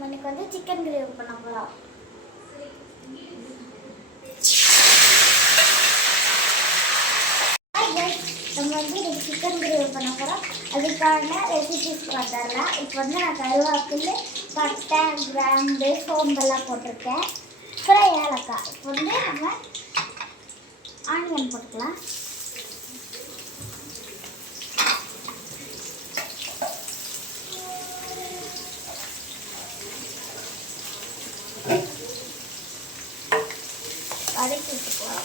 நம்ம இன்னைக்கு வந்து சிக்கன் கிரேவி பண்ண போகிறோம். நம்ம வந்து இன்னைக்கு சிக்கன் கிரேவி பண்ண போகிறோம். அதுக்கான ரெசிபிஸ் பார்த்துடலாம். இப்போ வந்து நான் கருவேப்பிலை, பட்டை, கிராம்பு, சோம்பெல்லாம் போட்டிருக்கேன். அப்புறம் ஏலக்காய். இப்போ வந்து நம்ம ஆனியன் போட்டுக்கலாம். வதக்கி விட்டுக்கலாம்.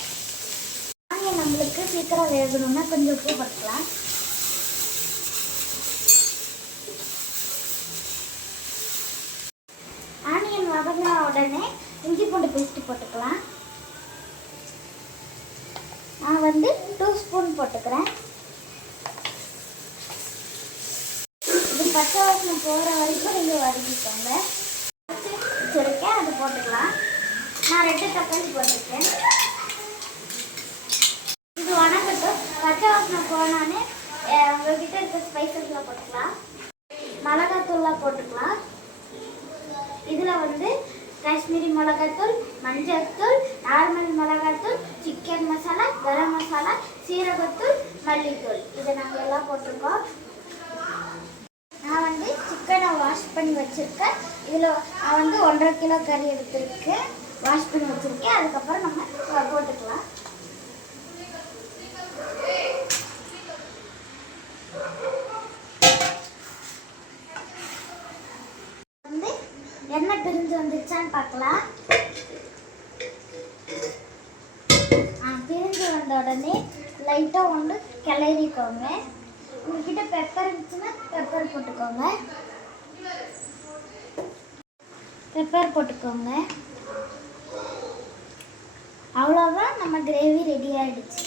ஆனியன் நம்மளுக்கு சீக்கிரம் வேகணும்னா கொஞ்சம் உப்பு போட்டுக்கலாம். ஆனியன் வதங்கின உடனே இஞ்சி பூண்டு பேஸ்ட் போட்டுக்கலாம். நான் வந்து 2 ஸ்பூன் போட்டுக்கிறேன். இது பச்சை வாசனை போகிற வரைக்கும் நீங்கள் வதக்கிக்கோங்க. வச்சுருக்கேன், அது போட்டுக்கலாம். நான் 2 தக்காளி போட்டிருக்கேன். இது வணக்கட்டும். பச்சை வாசனை போனானே உங்கள்கிட்ட இருக்க ஸ்பைசஸ்லாம் போட்டுக்கலாம். மிளகாத்தூள்லாம் போட்டுக்கலாம். இதில் வந்து காஷ்மீரி மிளகாத்தூள், மஞ்சள்தூள், நார்மல் மிளகாத்தூள், சிக்கன் மசாலா, கரம் மசாலா, சீரகத்தூள், மல்லித்தூள், இதை நாங்கள் எல்லாம் போட்டிருக்கோம். நான் வந்து சிக்கனை வாஷ் பண்ணி வச்சுருக்கேன். இதில் நான் வந்து 1.5 கிலோ கறி எடுத்துருக்கேன், வாஷ் பண்ணி வச்சுருக்கேன். அதுக்கப்புறம் நம்ம போட்டுக்கலாம். வந்து எண்ணெய் பிரிஞ்சு வந்துச்சான்னு பார்க்கலாம். பிரிஞ்சு வந்த உடனே லைட்டாக ஒன்று கிளறிக்கோங்க. உங்ககிட்ட பெப்பர் இருந்துச்சுன்னா பெப்பர் போட்டுக்கோங்க. அவ்வளோதான், நம்ம கிரேவி ரெடி ஆகிடுச்சு.